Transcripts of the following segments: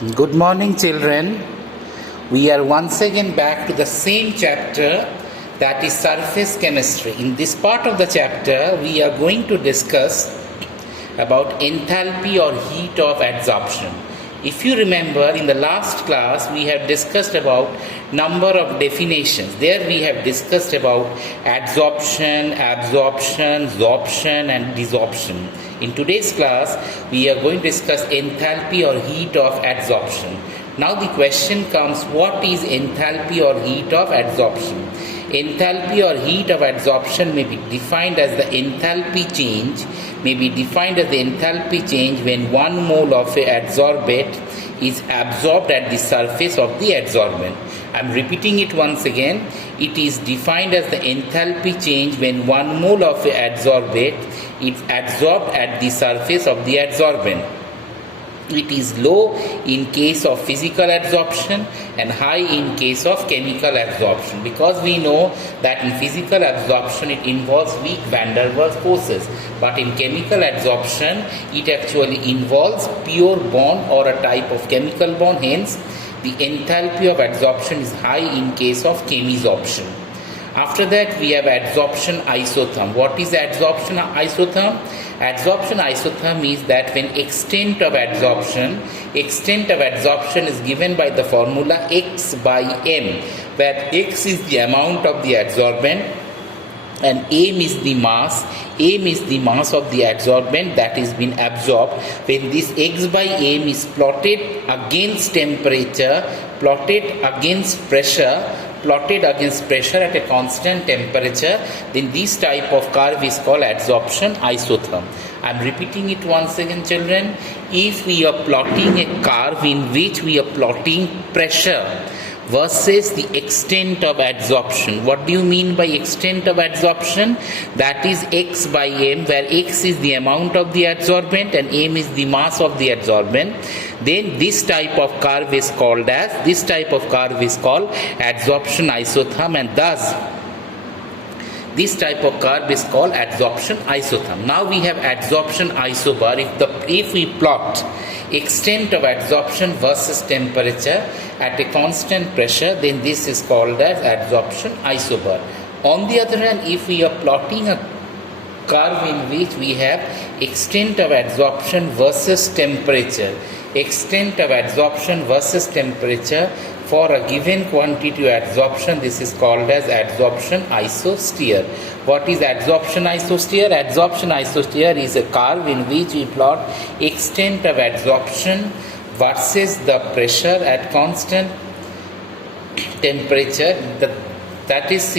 Good morning, children. We are once again back to the same chapter, that is surface chemistry. In this part of the chapter, we are going to discuss about enthalpy or heat of adsorption. If you remember, in the last class we have discussed about number of definitions. There we have discussed about adsorption, absorption, sorption and desorption. In today's class we are going to discuss enthalpy or heat of adsorption. Now the question comes, what is enthalpy or heat of adsorption? Enthalpy or heat of adsorption may be defined as the enthalpy change when 1 mole of a adsorbate is absorbed at the surface of the adsorbent. I am repeating it once again. It is defined as the enthalpy change when 1 mole of a adsorbate is absorbed at the surface of the adsorbent. It is low in case of physical adsorption and high in case of chemical adsorption, because we know that in physical adsorption it involves weak van der Waals forces, but in chemical adsorption it actually involves pure bond or a type of chemical bond. Hence the enthalpy of adsorption is high in case of chemisorption. After that we have adsorption isotherm. What is adsorption isotherm? Adsorption isotherm is that when extent of adsorption is given by the formula X by M, where X is the amount of the adsorbent and M is the mass of the adsorbent that is been absorbed. When this X by M is plotted against temperature, plotted against pressure at a constant temperature, then this type of curve is called adsorption isotherm. I am repeating it once again, children. If we are plotting a curve in which we are plotting pressure versus the extent of adsorption. What do you mean by extent of adsorption? That is X by M, where X is the amount of the adsorbent and M is the mass of the adsorbent. Then this type of curve is called adsorption isotherm, and thus this type of curve is called adsorption isotherm. Now we have adsorption isobar. If we plot extent of adsorption versus temperature at a constant pressure, then this is called as adsorption isobar. On the other hand, if we are plotting a curve in which we have extent of adsorption versus temperature for a given quantity of adsorption, this is called as adsorption isosphere. What is adsorption isosphere? Adsorption isosphere is a curve in which we plot extent of adsorption versus the pressure at constant temperature. That is,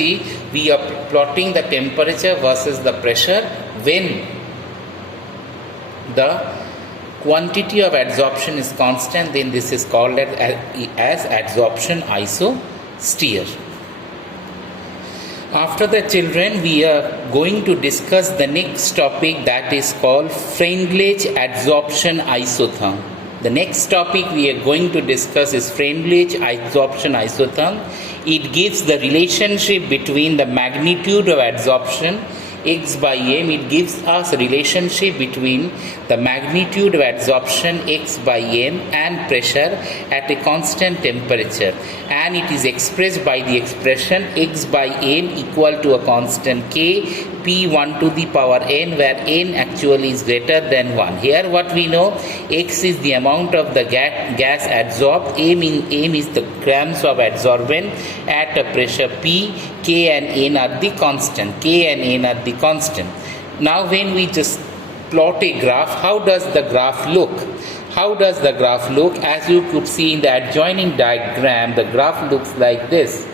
we are plotting the temperature versus the pressure when the quantity of adsorption is constant, then this is called as adsorption isosphere. After that, children, we are going to discuss the next topic, that is called Freundlich adsorption isotherm. The next topic we are going to discuss is Freundlich adsorption isotherm. It gives the relationship between the magnitude of adsorption X by M. It gives us a relationship between the magnitude of adsorption X by M and pressure at a constant temperature, and it is expressed by the expression X by M equal to a constant K P1 to the power N, where N actually is greater than 1. Here what we know, X is the amount of the gas adsorbed, M is the grams of adsorbent at a pressure P, K and N are the constant. Now when we just plot a graph, how does the graph look? As you could see in the adjoining diagram, the graph looks like this.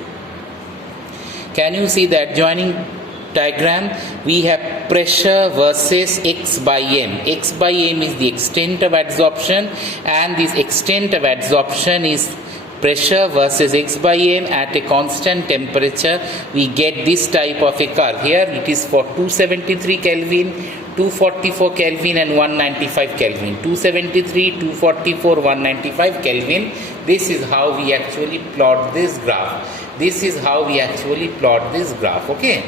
Can you see the adjoining diagram? We have pressure versus X by M. X by M is the extent of adsorption, and this extent of adsorption is pressure versus X by M at a constant temperature. We get this type of a curve. Here it is for 273 Kelvin, 244 Kelvin and 195 Kelvin. 273, 244, 195 Kelvin. This is how we actually plot this graph. Okay.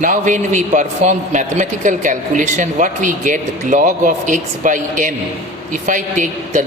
Now when we perform mathematical calculation, what we get, the log of X by M if I take the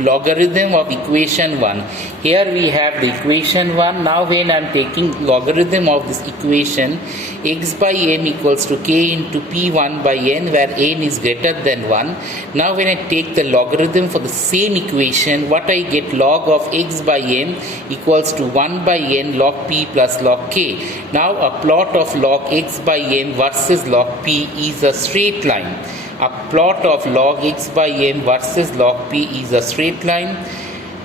logarithm of equation 1, here we have the equation 1. Now when I am taking logarithm of this equation, x by m equals to k into p1 by n, where n is greater than 1. Now when I take the logarithm for the same equation, what I get, log of x by m equals to 1 by n log p plus log k. Now a plot of log x by m versus log p is a straight line. A plot of log x by m versus log p is a straight line.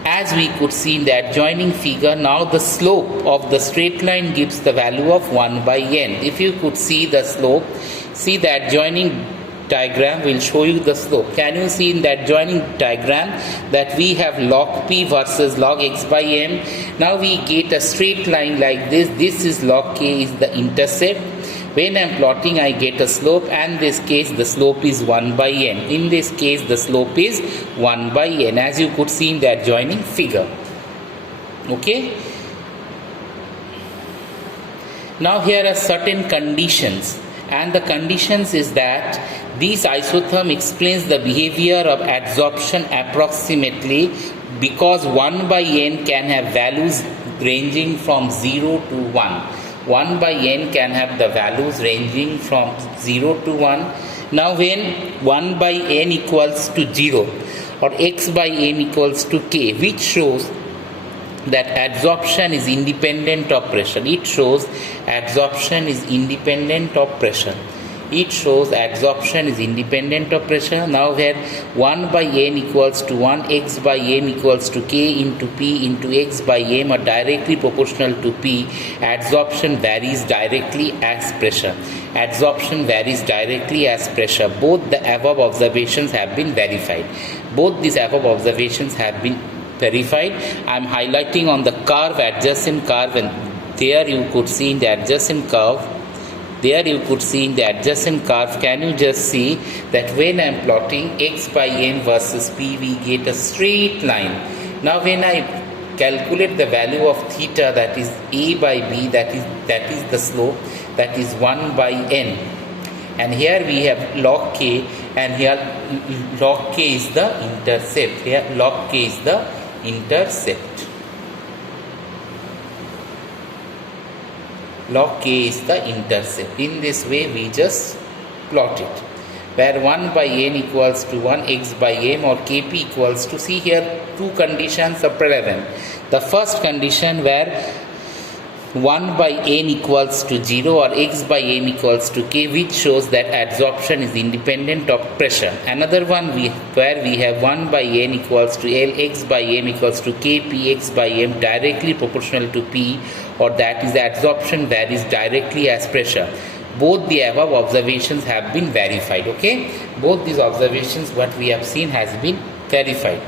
As we could see in the adjoining figure, now the slope of the straight line gives the value of 1 by n. If you could see the slope, see the adjoining diagram will show you the slope. Can you see in the adjoining diagram that we have log p versus log x by m? Now we get a straight line like this. This is log k is the intercept. When I am plotting, I get a slope, and in this case the slope is 1 by n. In this case the slope is 1 by n, as you could see in the adjoining figure. Okay. Now here are certain conditions, and the conditions is that this isotherm explains the behavior of adsorption approximately, because 1 by n can have values ranging from 0 to 1. 1 by n can have the values ranging from 0 to 1. Now when 1 by n equals to 0 or x by m equals to k, which shows that adsorption is independent of pressure. It shows adsorption is independent of pressure. It shows adsorption is independent of pressure. Now where 1 by n equals to 1, x by m equals to k into p into x by m are directly proportional to p, adsorption varies directly as pressure. Adsorption varies directly as pressure. Both the above observations have been verified. Both these above observations have been verified. I am highlighting on the curve, adjacent curve, and there you could see in the adjacent curve. There you could see in the adjacent curve, can you just see that when I am plotting x by m versus p, we get a straight line. Now when I calculate the value of theta, that is a by b, that is the slope, that is 1 by n. And here we have log k, and here log k is the intercept. Here log k is the intercept. Log k is the intercept. In this way we just plot it, where 1 by n equals to 1, x by m or kp equals to, see here two conditions are prevalent. The first condition where 1 by n equals to 0 or x by m equals to k, which shows that adsorption is independent of pressure. Another one where we have 1 by n equals to L, x by m equals to k, p x by m directly proportional to p, or that is adsorption varies directly as pressure. Both the above observations have been verified. Okay, both these observations what we have seen has been verified.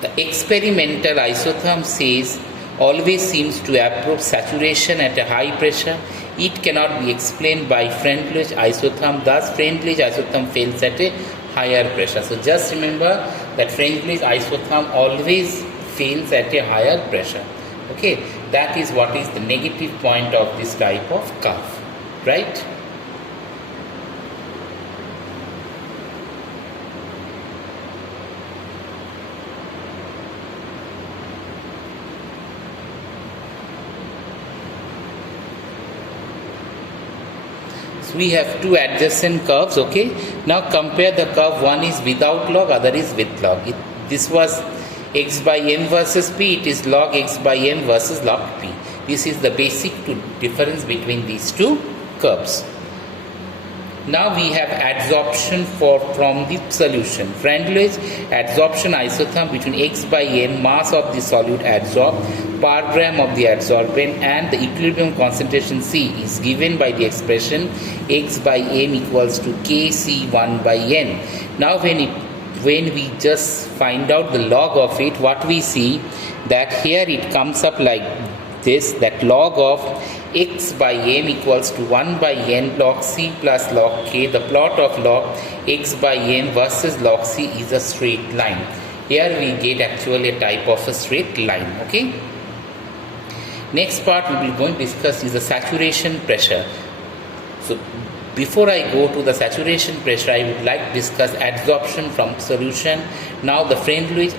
The experimental isotherm says always seems to approach saturation at a high pressure. It cannot be explained by Freundlich isotherm. Thus Freundlich isotherm fails at a higher pressure. So just remember that Freundlich isotherm always fails at a higher pressure. Okay, that is what is the negative point of this type of curve, right? We have two adjacent curves. Okay, now compare the curve. One is without log, other is with log. This was x by m versus p, it is log x by m versus log p. This is the basic difference between these two curves. Now we have adsorption from the solution. Freundlich adsorption isotherm between x by m, mass of the solute adsorbed, per gram of the adsorbent, and the equilibrium concentration C is given by the expression x by m equals to kc1 by n. Now when we just find out the log of it, what we see that here it comes up like this, that log of x by m equals to 1 by n log c plus log k. The plot of log x by m versus log c is a straight line. Here we get actually a type of a straight line. Okay. Next part we will going to discuss is the saturation pressure. So Before I go to the saturation pressure, I would like to discuss adsorption from solution. Now the Friendlich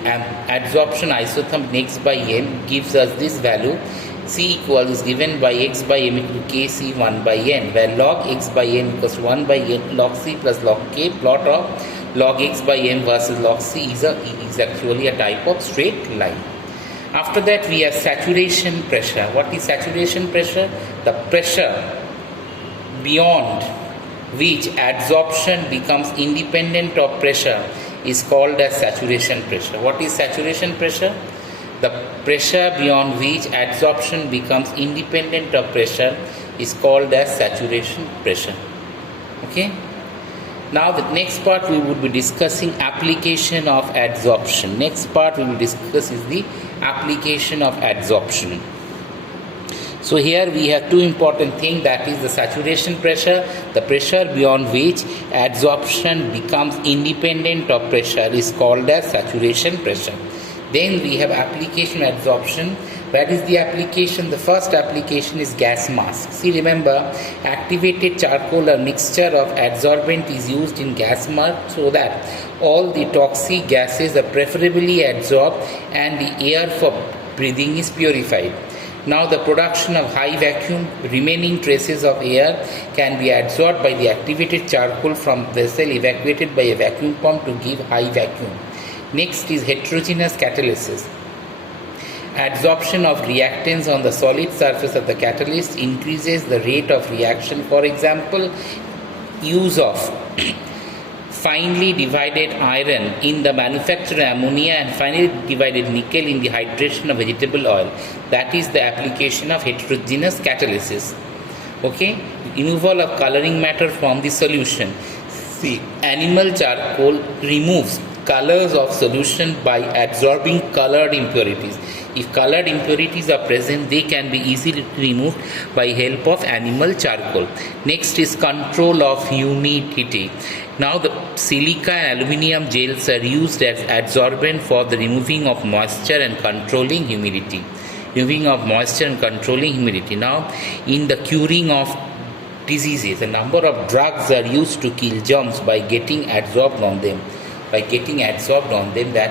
adsorption isotherm x by m gives us this value. C equals is given by x by m equal to kc 1 by n, where log x by m equals to 1 by n log c plus log k. Plot of log x by m versus log c is actually a type of straight line. After that, we have saturation pressure. What is saturation pressure? The pressure beyond which adsorption becomes independent of pressure is called as saturation pressure. What is saturation pressure? The pressure beyond which adsorption becomes independent of pressure is called as saturation pressure. Okay? Now the next part we would be discussing application of adsorption. Next part we will discuss is the application of adsorption. So here we have two important things, that is the saturation pressure, the pressure beyond which adsorption becomes independent of pressure is called as saturation pressure. Then we have application adsorption. What is the application? The first application is gas mask. See, remember, activated charcoal or mixture of adsorbent is used in gas mask so that all the toxic gases are preferably adsorbed and the air for breathing is purified. Now the production of high vacuum, remaining traces of air can be adsorbed by the activated charcoal from vessel evacuated by a vacuum pump to give high vacuum. Next is heterogeneous catalysis. Adsorption of reactants on the solid surface of the catalyst increases the rate of reaction. For example, use of finely divided iron in the manufacture of ammonia and finely divided nickel in the hydration of vegetable oil. That is the application of heterogeneous catalysis. Okay, removal of coloring matter from the solution. See, animal charcoal removes colors of solution by absorbing colored impurities. If colored impurities are present, they can be easily removed by help of animal charcoal. Next is control of humidity. Now the silica and aluminium gels are used as adsorbent for the removing of moisture and controlling humidity. Now in the curing of diseases, a number of drugs are used to kill germs by getting adsorbed on them. That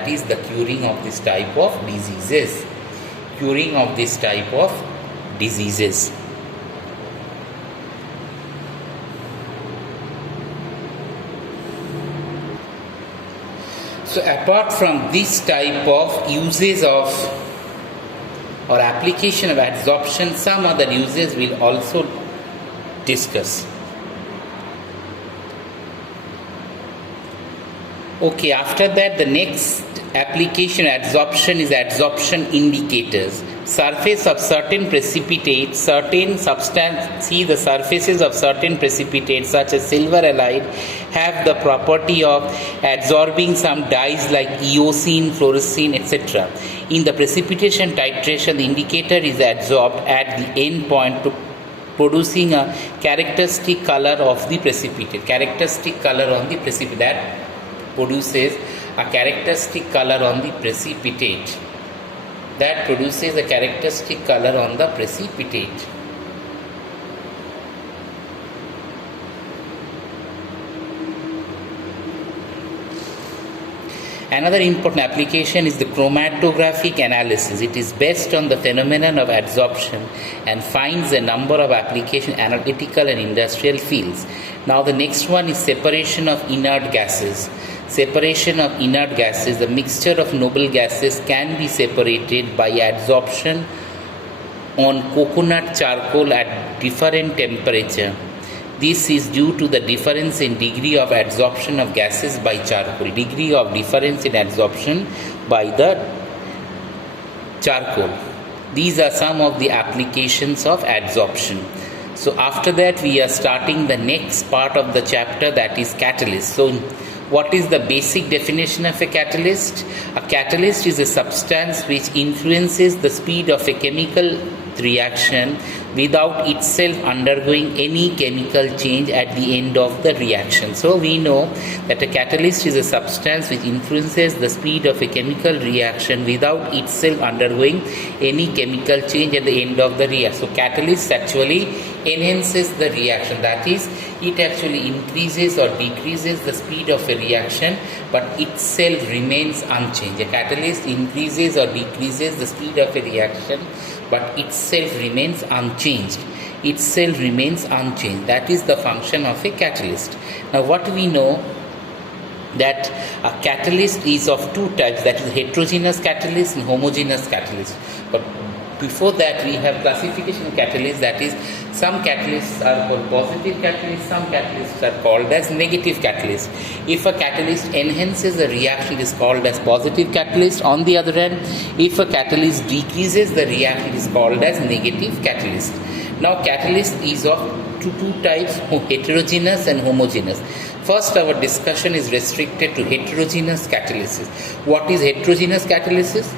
is the curing of this type of diseases. So apart from this type of uses of or application of adsorption, some other uses we'll also discuss. Okay, after that, the next application adsorption is adsorption indicators. Surface of certain precipitates, the surfaces of certain precipitates such as silver halide have the property of adsorbing some dyes like eosine, fluorescein, etc. In the precipitation titration, the indicator is adsorbed at the end point to producing a characteristic color of the precipitate. That produces a characteristic color on the precipitate. Another important application is the chromatographic analysis. It is based on the phenomenon of adsorption and finds a number of application analytical and industrial fields. Now the next one is separation of inert gases. The mixture of noble gases can be separated by adsorption on coconut charcoal at different temperature. This is due to the difference in degree of adsorption of gases by charcoal. These are some of the applications of adsorption. So after that, we are starting the next part of the chapter, that is catalyst. So what is the basic definition of a catalyst? A catalyst is a substance which influences the speed of a chemical reaction without itself undergoing any chemical change at the end of the reaction. So we know that a catalyst is a substance which influences the speed of a chemical reaction without itself undergoing any chemical change at the end of the reaction. So catalyst actually enhances the reaction, that is, it actually increases or decreases the speed of a reaction but itself remains unchanged. A catalyst increases or decreases the speed of a reaction but itself remains unchanged. Itself remains unchanged. That is the function of a catalyst. Now what we know, that a catalyst is of two types, that is heterogeneous catalyst and homogeneous catalyst. But before that we have classification of catalysts, that is, some catalysts are called positive catalysts, some catalysts are called as negative catalysts. If a catalyst enhances the reaction, it is called as positive catalyst. On the other hand, if a catalyst decreases the reaction, it is called as negative catalyst. Now catalyst is of two types, heterogeneous and homogeneous. First, our discussion is restricted to heterogeneous catalysis. What is heterogeneous catalysis?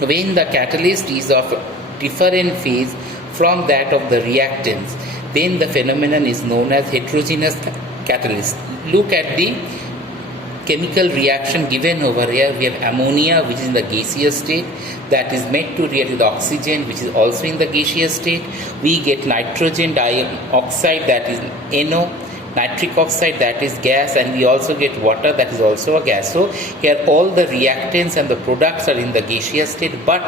When the catalyst is of different phase from that of the reactants, then the phenomenon is known as heterogeneous catalyst. Look at the chemical reaction given over here. We have ammonia, which is in the gaseous state, that is made to react with oxygen, which is also in the gaseous state. We get nitrogen dioxide, that is NO, nitric oxide, that is gas, and we also get water, that is also a gas. So here all the reactants and the products are in the gaseous state, but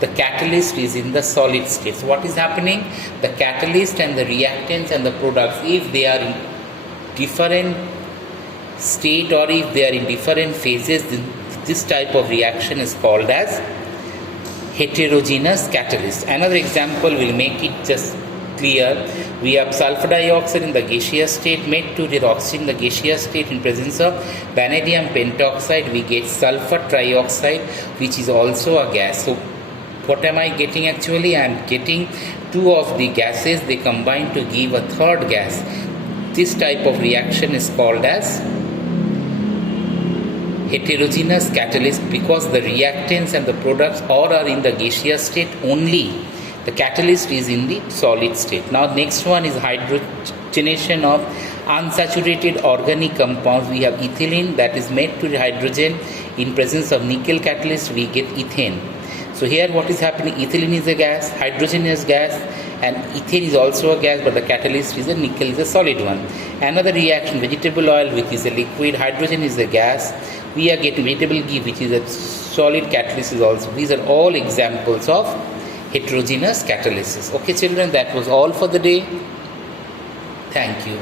the catalyst is in the solid state. So what is happening? The catalyst and the reactants and the products, if they are in different state or if they are in different phases, then this type of reaction is called as heterogeneous catalyst. Another example will make it just clear. We have sulfur dioxide in the gaseous state made to react oxygen in the gaseous state. In presence of vanadium pentoxide, we get sulfur trioxide, which is also a gas. So what am I getting actually? I am getting two of the gases, they combine to give a third gas. This type of reaction is called as heterogeneous catalyst, because the reactants and the products all are in the gaseous state only. The catalyst is in the solid state. Now next one is hydrogenation of unsaturated organic compounds. We have ethylene, that is made to hydrogen. In presence of nickel catalyst, we get ethane. So here what is happening? Ethylene is a gas, hydrogen is gas, and ethane is also a gas, but the catalyst is a nickel, is a solid one. Another reaction, vegetable oil, which is a liquid, hydrogen is a gas. We are getting vegetable ghee, which is a solid, catalyst is also. These are all examples of heterogeneous catalysis. Okay children, that was all for the day. Thank you.